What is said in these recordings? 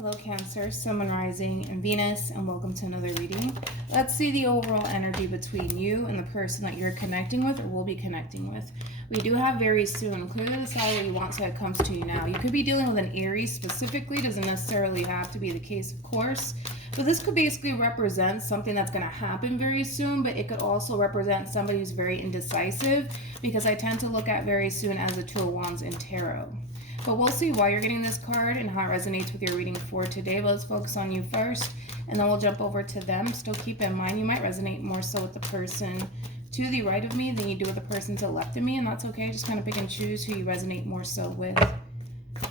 Hello Cancer, Sun, Moon, Rising, and Venus, and welcome to another reading. Let's see the overall energy between you and the person that you're connecting with or will be connecting with. We do have very soon. Clearly decide what you want so it comes to you now. You could be dealing with an Aries specifically. Doesn't necessarily have to be the case, of course. But this could basically represent something that's going to happen very soon, but it could also represent somebody who's very indecisive, because I tend to look at very soon as a Two of Wands in tarot. But we'll see why you're getting this card and how it resonates with your reading for today. But let's focus on you first, and then we'll jump over to them. Still keep in mind, you might resonate more so with the person to the right of me than you do with the person to the left of me, and that's okay. Just kind of pick and choose who you resonate more so with.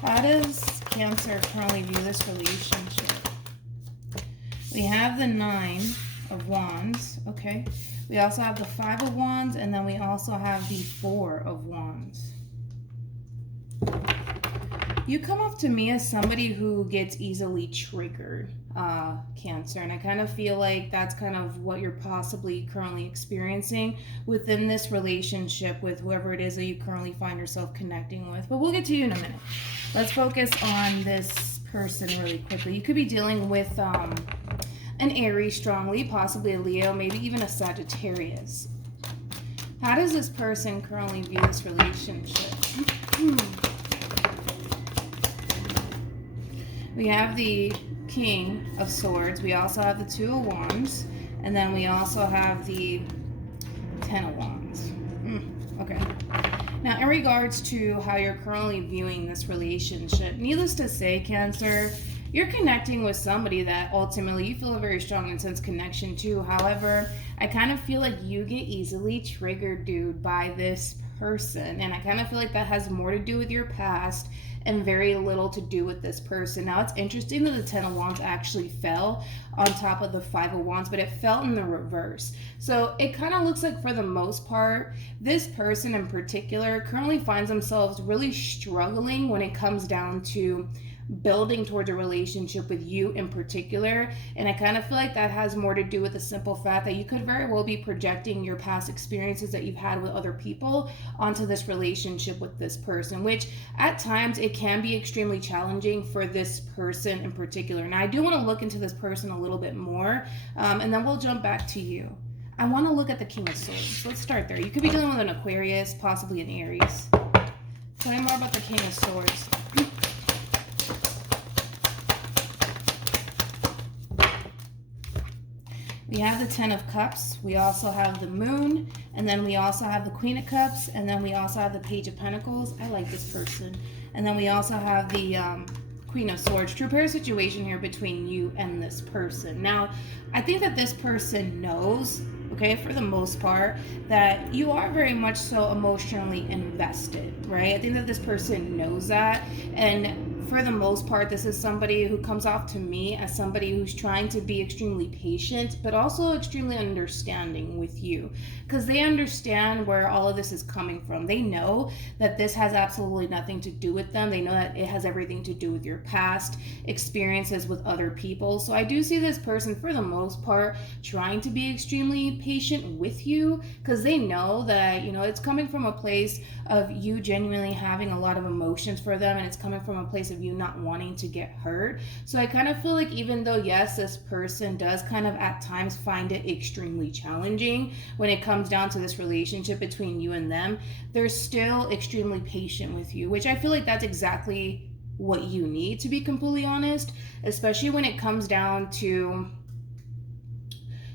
How does Cancer currently view this relationship? We have the Nine of Wands, okay. We also have the Five of Wands, and then we also have the Four of Wands. You come off to me as somebody who gets easily triggered, Cancer, and I kind of feel like that's kind of what you're possibly currently experiencing within this relationship with whoever it is that you currently find yourself connecting with. But we'll get to you in a minute. Let's focus on this person really quickly. You could be dealing with an Aries strongly, possibly a Leo, maybe even a Sagittarius. How does this person currently view this relationship? We have the King of Swords. We also have the Two of Wands. And then we also have the Ten of Wands. Okay. Now, in regards to how you're currently viewing this relationship, needless to say, Cancer, you're connecting with somebody that ultimately you feel a very strong and intense connection to. However, I kind of feel like you get easily triggered, dude, by this person. And I kind of feel like that has more to do with your past and very little to do with this person. Now, it's interesting that the Ten of Wands actually fell on top of the Five of Wands, but it fell in the reverse. So it kind of looks like, for the most part, this person in particular currently finds themselves really struggling when it comes down to building towards a relationship with you in particular. And I kind of feel like that has more to do with the simple fact that you could very well be projecting your past experiences that you've had with other people onto this relationship with this person, which at times it can be extremely challenging for this person in particular. Now, I do want to look into this person a little bit more, and then we'll jump back to you. I want to look at the King of Swords. Let's start there. You could be dealing with an Aquarius, possibly an Aries. Tell me more about the King of Swords. We have the Ten of Cups, we also have the Moon, and then we also have the Queen of Cups, and then we also have the Page of Pentacles. I like this person. And then we also have the Queen of Swords. True pair situation here between you and this person. Now, I think that this person knows, okay, for the most part, that you are very much so emotionally invested, right? I think that this person knows that, and for the most part, this is somebody who comes off to me as somebody who's trying to be extremely patient, but also extremely understanding with you, because they understand where all of this is coming from. They know that this has absolutely nothing to do with them. They know that it has everything to do with your past experiences with other people. So I do see this person, for the most part, trying to be extremely patient with you, because they know that, you know, it's coming from a place of you genuinely having a lot of emotions for them, and it's coming from a place of you not wanting to get hurt. So I kind of feel like, even though, yes, this person does kind of at times find it extremely challenging when it comes down to this relationship between you and them, they're still extremely patient with you, which I feel like that's exactly what you need, to be completely honest, especially when it comes down to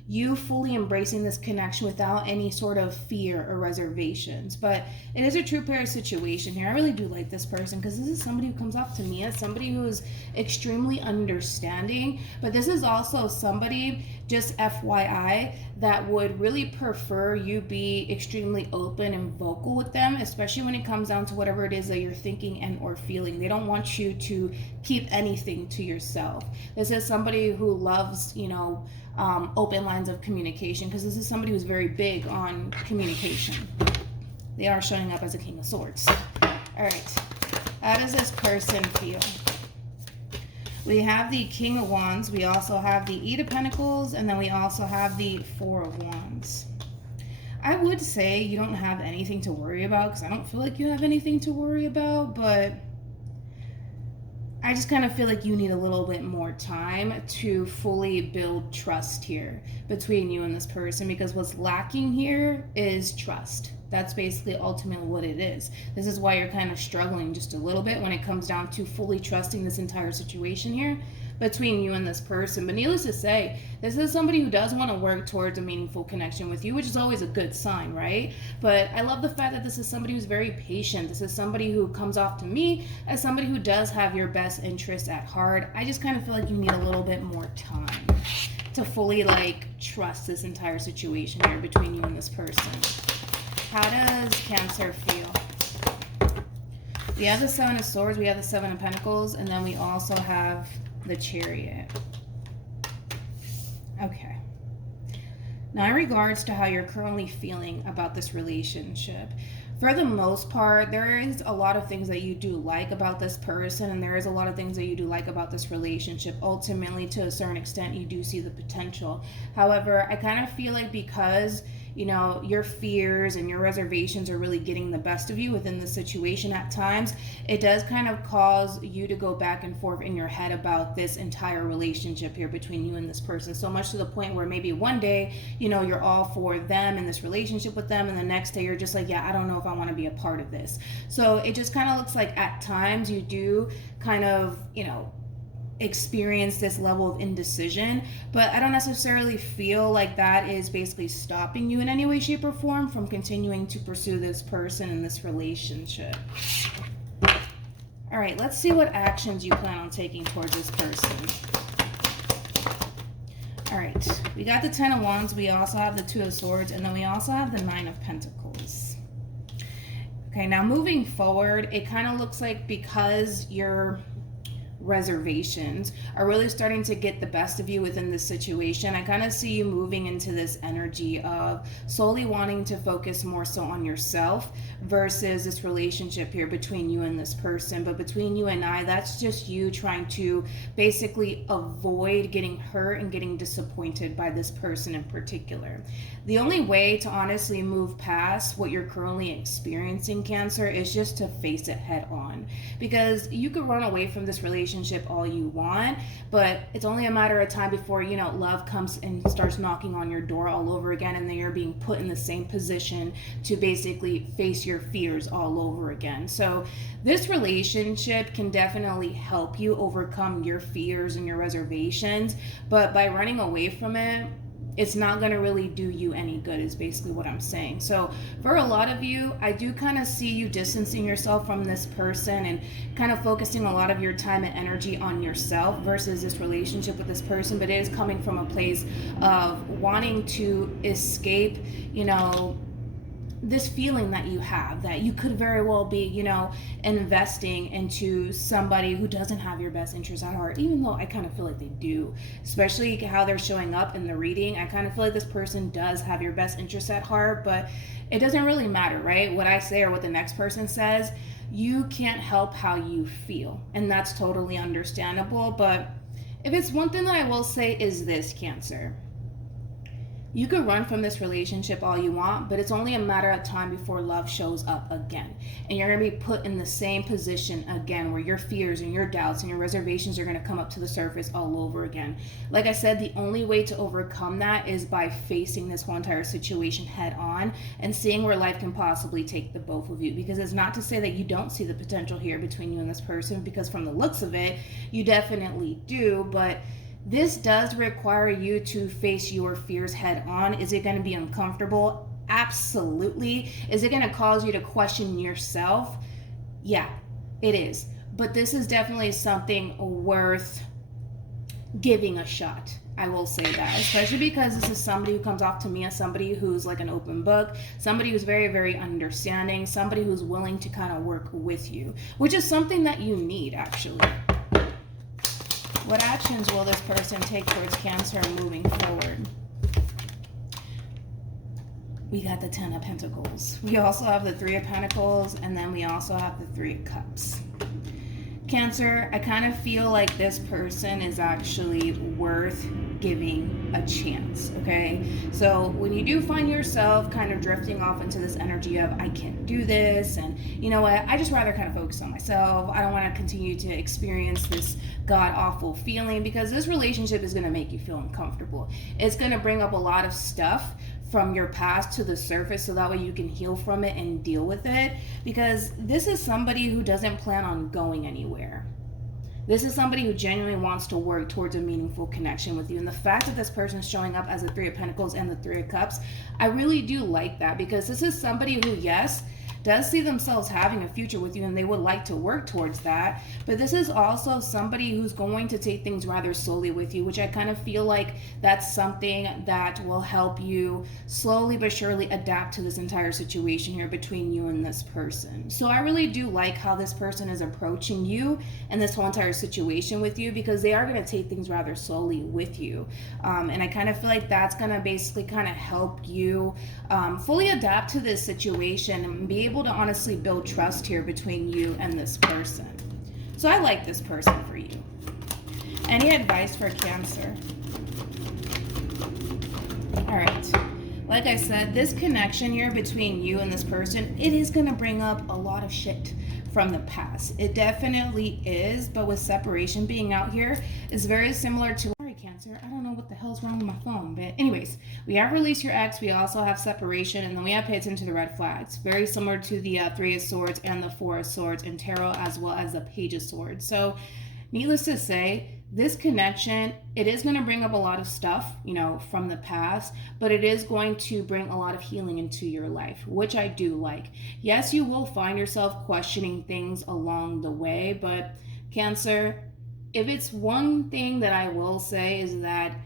you fully embracing this connection without any sort of fear or reservations. But it is a true pair situation here. I really do like this person, because this is somebody who comes off to me as somebody who's extremely understanding, but this is also somebody, just FYI, that would really prefer you be extremely open and vocal with them, especially when it comes down to whatever it is that you're thinking and or feeling. They don't want you to keep anything to yourself. This is somebody who loves, you know, open lines of communication, because this is somebody who's very big on communication. They are showing up as a King of Swords. All right, how does this person feel? We have the King of Wands, we also have the Eight of Pentacles, and then we also have the Four of Wands. I would say you don't have anything to worry about, because I don't feel like you have anything to worry about, but I just kind of feel like you need a little bit more time to fully build trust here between you and this person, because what's lacking here is trust. That's basically ultimately what it is. This is why you're kind of struggling just a little bit when it comes down to fully trusting this entire situation here between you and this person. But needless to say, this is somebody who does want to work towards a meaningful connection with you, which is always a good sign, right? But I love the fact that this is somebody who's very patient. This is somebody who comes off to me as somebody who does have your best interests at heart. I just kind of feel like you need a little bit more time to fully like trust this entire situation here between you and this person. How does Cancer feel? We have the Seven of Swords, we have the Seven of Pentacles, and then we also have the Chariot. Okay. Now, in regards to how you're currently feeling about this relationship, for the most part, there is a lot of things that you do like about this person, and there is a lot of things that you do like about this relationship. Ultimately, to a certain extent, you do see the potential. However, I kind of feel like because your fears and your reservations are really getting the best of you within the situation at times, it does kind of cause you to go back and forth in your head about this entire relationship here between you and this person, so much to the point where maybe one day, you're all for them and this relationship with them, and the next day you're just like, yeah, I don't know if I want to be a part of this. So it just kind of looks like at times you do kind of, experience this level of indecision, but I don't necessarily feel like that is basically stopping you in any way, shape, or form from continuing to pursue this person in this relationship. All right, let's see what actions you plan on taking towards this person. All right, we got the Ten of Wands, we also have the Two of Swords, and then we also have the Nine of Pentacles. Okay, now moving forward, it kind of looks like because you're reservations are really starting to get the best of you within this situation, I kind of see you moving into this energy of solely wanting to focus more so on yourself versus this relationship here between you and this person. But between you and I, that's just you trying to basically avoid getting hurt and getting disappointed by this person in particular. The only way to honestly move past what you're currently experiencing, Cancer, is just to face it head on, because you could run away from this relationship all you want, but it's only a matter of time before love comes and starts knocking on your door all over again, and then you're being put in the same position to basically face your fears all over again. So this relationship can definitely help you overcome your fears and your reservations, but by running away from it, it's not going to really do you any good, is basically what I'm saying. So for a lot of you, I do kind of see you distancing yourself from this person and kind of focusing a lot of your time and energy on yourself versus this relationship with this person. But it is coming from a place of wanting to escape, this feeling that you have that you could very well be, investing into somebody who doesn't have your best interest at heart, even though I kind of feel like they do, especially how they're showing up in the reading. I kind of feel like this person does have your best interest at heart, but it doesn't really matter, right? What I say or what the next person says, you can't help how you feel, and that's totally understandable. But if it's one thing that I will say is this, Cancer, you could run from this relationship all you want, but it's only a matter of time before love shows up again. And you're going to be put in the same position again, where your fears and your doubts and your reservations are going to come up to the surface all over again. Like I said, the only way to overcome that is by facing this whole entire situation head on and seeing where life can possibly take the both of you. Because it's not to say that you don't see the potential here between you and this person, because from the looks of it, you definitely do, but this does require you to face your fears head on. Is it going to be uncomfortable? Absolutely. Is it going to cause you to question yourself? Yeah, it is. But this is definitely something worth giving a shot. I will say that, especially because this is somebody who comes off to me as somebody who's like an open book, somebody who's very, very understanding, somebody who's willing to kind of work with you, which is something that you need, actually. What actions will this person take towards Cancer moving forward? We got the Ten of Pentacles. We also have the Three of Pentacles, and then we also have the Three of Cups. Cancer, I kind of feel like this person is actually worth giving a chance, okay? So when you do find yourself kind of drifting off into this energy of, I can't do this, and you know what, I just rather kind of focus on myself. I don't want to continue to experience this god-awful feeling, because this relationship is going to make you feel uncomfortable. It's going to bring up a lot of stuff from your past to the surface, so that way you can heal from it and deal with it, because this is somebody who doesn't plan on going anywhere. This is somebody who genuinely wants to work towards a meaningful connection with you. And the fact that this person is showing up as the Three of Pentacles and the Three of Cups, I really do like that, because this is somebody who, yes, does see themselves having a future with you, and they would like to work towards that. But this is also somebody who's going to take things rather slowly with you, which I kind of feel like that's something that will help you slowly but surely adapt to this entire situation here between you and this person. So I really do like how this person is approaching you and this whole entire situation with you, because they are going to take things rather slowly with you. And I kind of feel like that's going to basically kind of help you fully adapt to this situation and be able to honestly build trust here between you and this person. So I like this person for you. Any advice for Cancer? All right. Like I said, this connection here between you and this person, it is going to bring up a lot of shit from the past. It definitely is, but with separation being out here, it's very similar to, sorry Cancer, I don't know what the hell's wrong with my phone, but anyways, we have release your ex, we also have separation, and then we have pay attention to the red flags. Very similar to the Three of Swords and the Four of Swords in Tarot, as well as the Page of Swords. So needless to say, this connection, it is going to bring up a lot of stuff, you know, from the past, but it is going to bring a lot of healing into your life, which I do like. Yes, you will find yourself questioning things along the way, but Cancer, if it's one thing that I will say is that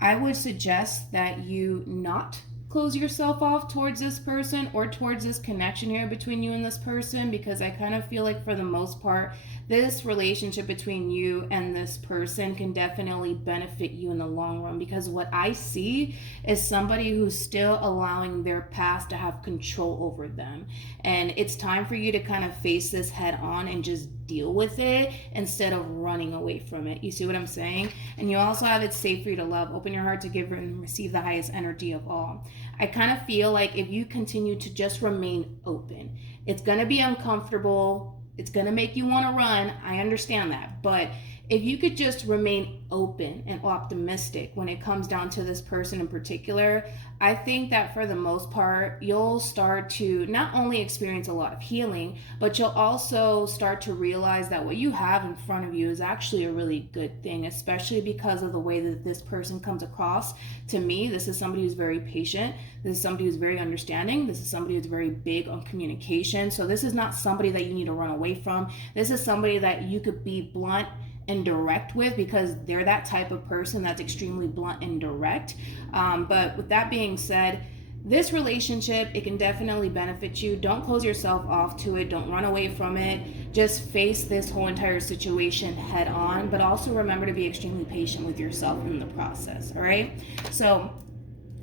I would suggest that you not close yourself off towards this person or towards this connection here between you and this person, because I kind of feel like for the most part, this relationship between you and this person can definitely benefit you in the long run, because what I see is somebody who's still allowing their past to have control over them. And it's time for you to kind of face this head on and just deal with it instead of running away from it. You see what I'm saying? And you also have it's safe for you to love. Open your heart to give and receive the highest energy of all. I kind of feel like if you continue to just remain open, it's going to be uncomfortable. It's going to make you want to run. I understand that. But if you could just remain open and optimistic when it comes down to this person in particular, I think that for the most part, you'll start to not only experience a lot of healing, but you'll also start to realize that what you have in front of you is actually a really good thing, especially because of the way that this person comes across to me. This is somebody who's very patient. This is somebody who's very understanding. This is somebody who's very big on communication. So this is not somebody that you need to run away from. This is somebody that you could be blunt and direct with, because they're that type of person that's extremely blunt and direct. But with that being said, this relationship, it can definitely benefit you. Don't close yourself off to it. Don't run away from it. Just face this whole entire situation head on, but also remember to be extremely patient with yourself in the process. All right. So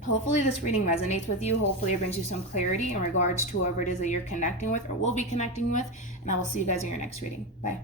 hopefully this reading resonates with you. Hopefully it brings you some clarity in regards to whoever it is that you're connecting with or will be connecting with. And I will see you guys in your next reading. Bye.